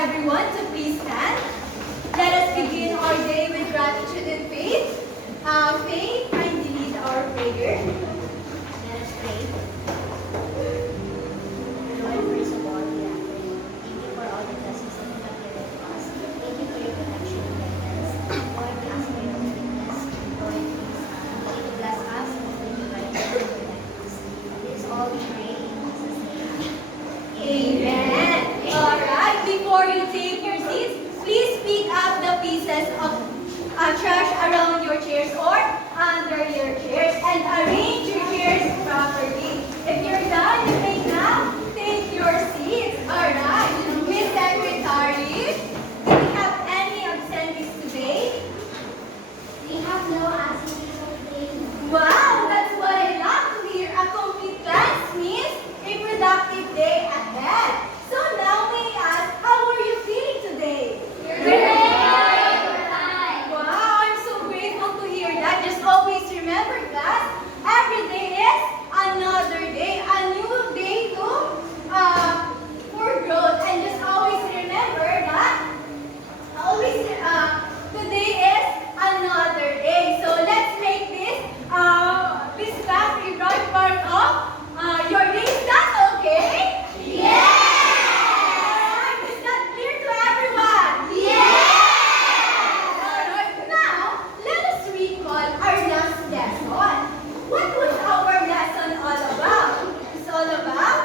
everyone to please stand. Let us begin our day with gratitude and faith. Faith, kindly lead our prayer. Let us pray. Lord, first of all, we are praying. Thank you for all the blessings that you have given to us. Thank you for your protection and guidance. Lord, we ask for your forgiveness. Lord, please continue to bless us and continue to guide us and protect us. This is all we pray in Jesus' name. Amen. Alright, before you take your seats, please pick up the pieces of trash around your chairs or under your chairs and arrange your chairs properly. If you're done, you may now take your seats. Alright, Miss Secretary, do we have any absentees today? We have no absences today. Wow, that's what I love to hear. A complete class means a productive day ahead. So now may I ask, how are you feeling today? Wow, I'm so grateful to hear that. Just always remember, class, every day is another day, a new day to for growth. And just always remember that today is another day. So let's make this class a bright part of your day. Is that okay? Is that clear to everyone? Alright, now let us recall our last lesson. What was our lesson all about? It's all about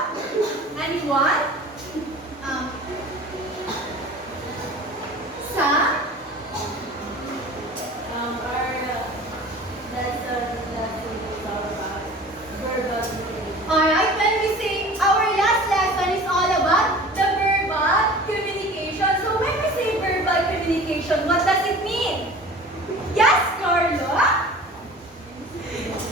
anyone? Sa? Alright, when we say our last lesson is all about the verbal communication. So when we say verbal communication, what does it mean? Yes, Carlo?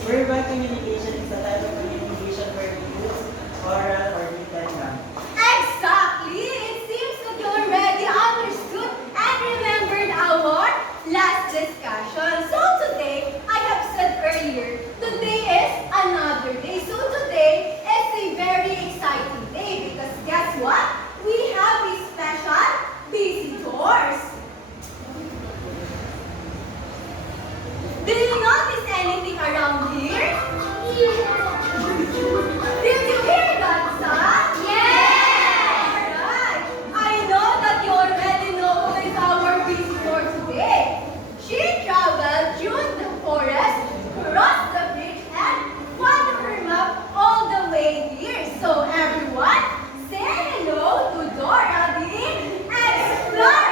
Verbal communication is a type of communication where we use oral or written language. Exactly! It seems that you already understood and remembered our last discussion. So today, I have said earlier, today is another day. So today is a very exciting day because guess what? We have a special visitors. Did you notice anything around here? Did you hear that, son? Alright. I know that you already know who is our visitor today. She traveled through the forest, crossed the bridge, and followed her map all the way here. So everyone, say hello to Dora the Explorer!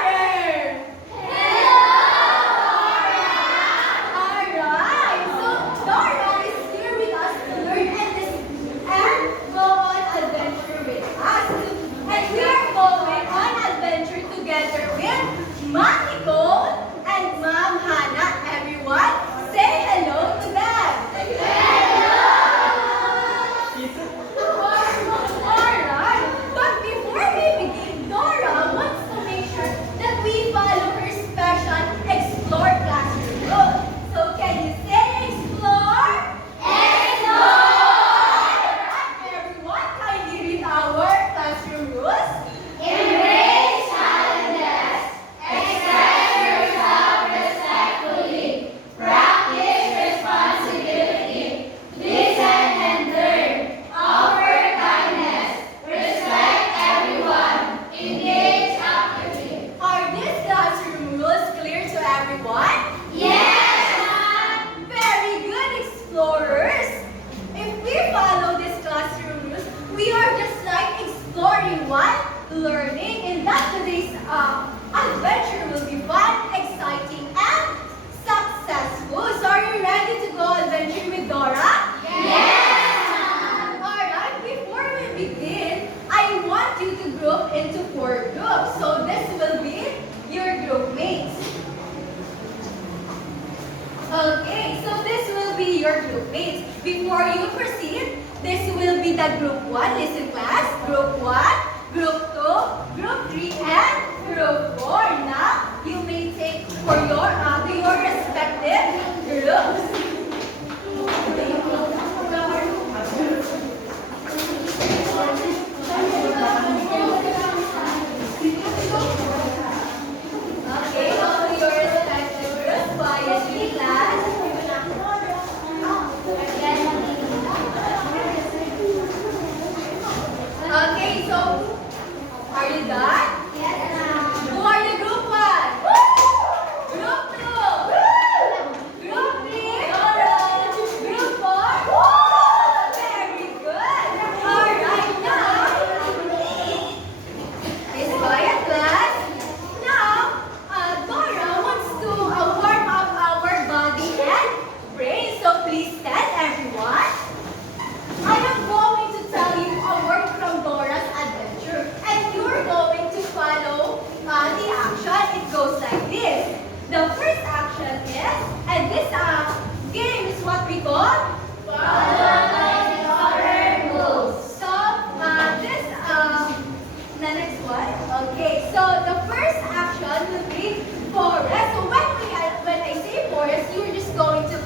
Alright, so Dora is here with us to learn and go on adventure with us. And we are going on adventure together with Mommy Cole and Mom Hannah. Everyone, say hello to them. Alright, but before we begin, Dora wants to make sure that we follow her special Explore classroom rule. So can you say explore? Alright, everyone, kindly read our classroom rules. Embrace challenges. Express yourself respectfully. Practice responsibility. Listen and learn. Offer kindness. Respect everyone. Engage actively. Are these classroom rules clear to everyone? Very good, explorers. If we follow these classroom rules, we are just like exploring one, learning, and that today's adventure will be fun, exciting, and successful. So are you ready to go adventure with Dora? Alright, before we begin, I want you to group into 4 groups. So this will be your group mates. Okay, so this will be your group mates. Before you proceed, this will be the group 1. Listen class, group 1, group 2, group 3, and group 4. Now, you may take for your respective groups. Okay, so the first action will be forest. So when I say forest, you're just going to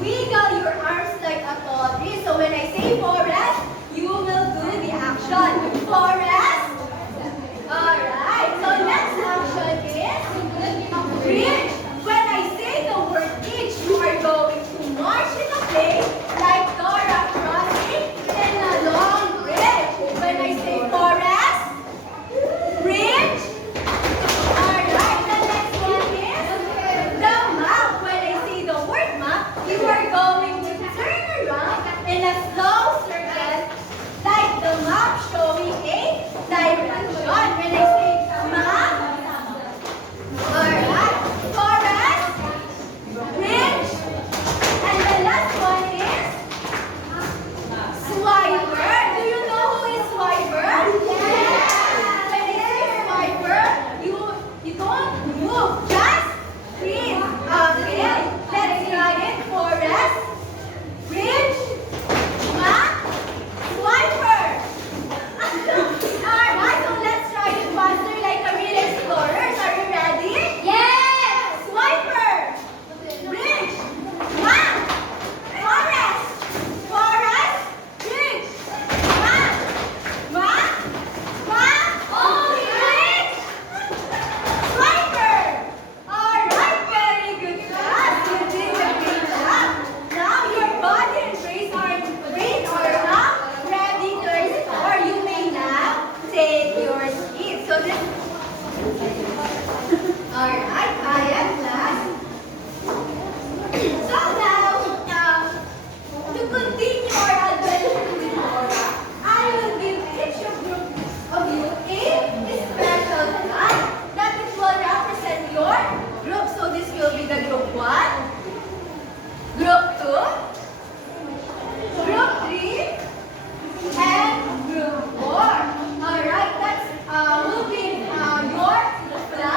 wiggle your arms like a tortoise. So when I say forest, you will do the action. Forest. Alright, so next action is bridge. When I say the word bridge, you are going to march in a place like Dora crossing in a long bridge. When I say forest, bridge. Alright, the next one is the map. When I say the word map, you are going to turn around in a slow circle like the map showing a direction. When I say map, alright, forest, bridge, and the last one is swiper. Do you know who is swiper? Yes. When I say swiper, you don't move, just freeze. Okay, let's try it. Forest, bridge, map, swiper. Alright, so let's try it faster like a real explorers. Are you ready? Yes! Swiper, bridge, map, forest, forest, bridge, map, bridge, swiper. Alright, very good class. You did a great job. Now your body and brains are now ready to explore. You may now take your seat. So this. Alright, I am class. So now, to continue our adventure with Dora, I will give each group of you a special flag that it will represent your group. So this will be the group 1, group 2, group 3, and group 4. Alright, that's will be your flag.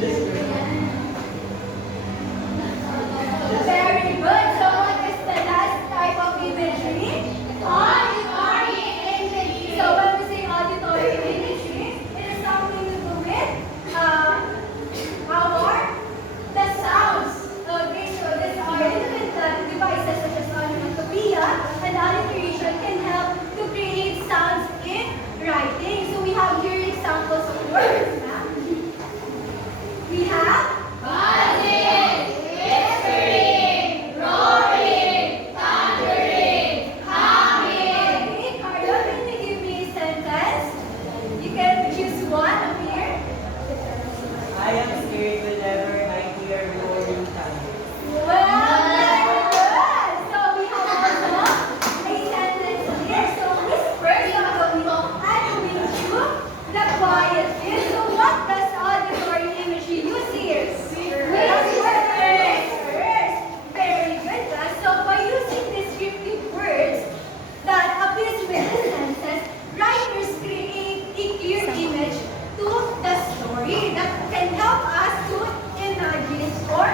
Just Very good. So what is the last type of imagery? Auditory imagery. So when we say auditory imagery, it is something to do with the sounds. Okay, so these are different devices such as onomatopoeia and alliteration can help to create sounds in writing. So we have here examples of words. We have buzzing, whispering, roaring, thundering, humming. Okay, Carlo, can you give me a sentence? You can choose one up here. I am scared whenever I hear roaring thunder. Well, very good. So we have also a sentence here. So whisper, echoing to the quiet field. So what does auditory imagery use here? Whispers. Very good. So by using descriptive words that appears with the senses, writers create a clear image to the story that can help us to imagine or